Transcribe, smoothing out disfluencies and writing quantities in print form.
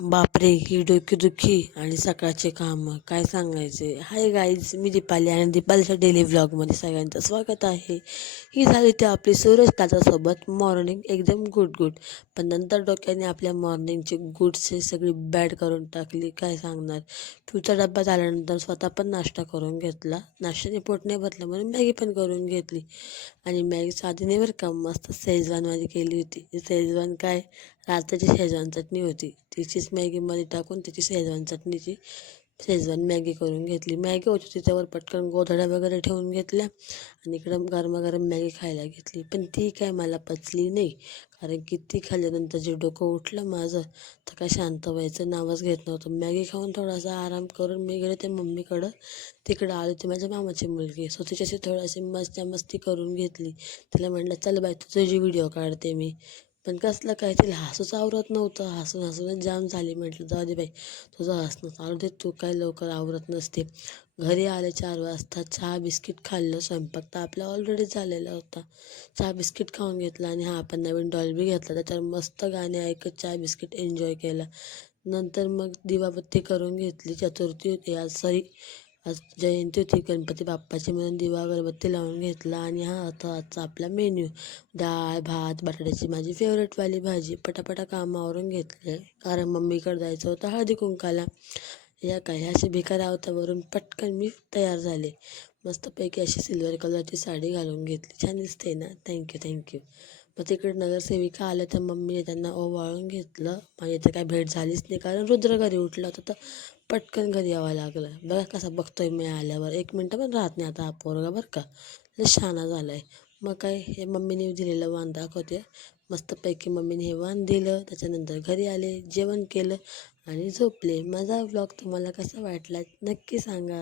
बापरे! ही डोकेदुखी आणि सकाळचे कामं काय सांगायचे. हाय गाईज, मी दीपाली आणि दीपालीच्या डेली व्लॉगमध्ये सगळ्यांचं स्वागत आहे. ही झाली ती आपली सूरज दादासोबत मॉर्निंग एकदम गुड. पण नंतर डोक्याने आपल्या मॉर्निंगची गुडची सगळी बॅड करून टाकली. काय सांगणार. पिऊचा डब्बा झाल्यानंतर स्वतः पण नाश्ता करून घेतला. नाश्त्याने पोट नाही भरलं म्हणून मॅगी पण करून घेतली. आणि मॅगी साधी नाही बरं का, मस्त शेजवानवाली केली होती. शेजवान काय, रात्रीची शेजवान चटणी होती. तिचीच मॅगीमध्ये टाकून त्याची शेजवान चटणीची शेजवान मॅगी करून घेतली. मॅगी होती त्याच्यावर पटकन गोधड्या वगैरे ठेवून घेतल्या आणि इकडं गरमागरम मॅगी खायला घेतली. पण ती काय मला पचली नाही, कारण की ती खाल्ल्यानंतर जे डोकं उठलं माझं, तर काय शांत व्हायचं नावच घेत नव्हतं. मॅगी खाऊन थोडासा आराम करून मी गेले ते मम्मीकडं. तिकडं आली ती माझ्या मामाची मुलगी, सो तिच्याशी थोडीशी मस्ती करून घेतली. तिला म्हटलं चल बाई तुझी व्हिडिओ काढते मी. पण कसलं काय, तिला हसूच आवरत नव्हतं. हसूनच जाम झाली. म्हटलं जाऊ दे बाई, तुझं हसणं चालू दे, तू काय लवकर आवरत नसते. घरी आले 4 वाजता. चहा बिस्किट खाल्लं. स्वयंपाक तर आपला ऑलरेडी झालेला होता. चहा बिस्किट खाऊन घेतला आणि हा आपण नवीन डॉल्बी घेतला, त्याच्यावर मस्त गाणे ऐकत चहा बिस्किट एन्जॉय केला. नंतर मग दिवाबत्ती करून घेतली. चतुर्थी होती आज, सॉरी आज जयंती होती गणपती बाप्पाची, म्हणून दिवा अगरबत्ती लावून घेतला. आणि हा होता आजचा आपला मेन्यू. डाळ भात, बटाट्याची माझी फेवरेटवाली भाजी. पटापटा कामावरून घेतले, कारण मम्मीकडे जायचं होतं हळदी कुंकाला. या काय अशी भिकार आवतावरून पटकन मी तयार झाले. मस्तपैकी अशी सिल्वर कलरची साडी घालून घेतली. छान दिसते ना, थँक्यू. मग तिकडे नगरसेविका आल्या तर मम्मीने त्यांना ओवाळून घेतलं. माझी तर काय भेट झालीच नाही, कारण रुद्र घरी उठला होता तर पटकन घरी यावं लागलं. बघा कसा बघतोय मी आल्यावर, 1 मिनटं पण राहत नाही आता हा पोरगा बरं का, लय शहाणा झाला आहे. मग काय, हे मम्मीने दिलेलं वाण दाखवते. मस्तपैकी मम्मीने हे वाण दिलं. त्याच्यानंतर घरी आले, जेवण केलं आणि झोपले. माझा व्लॉग तुम्हाला कसा वाटला नक्की सांगा.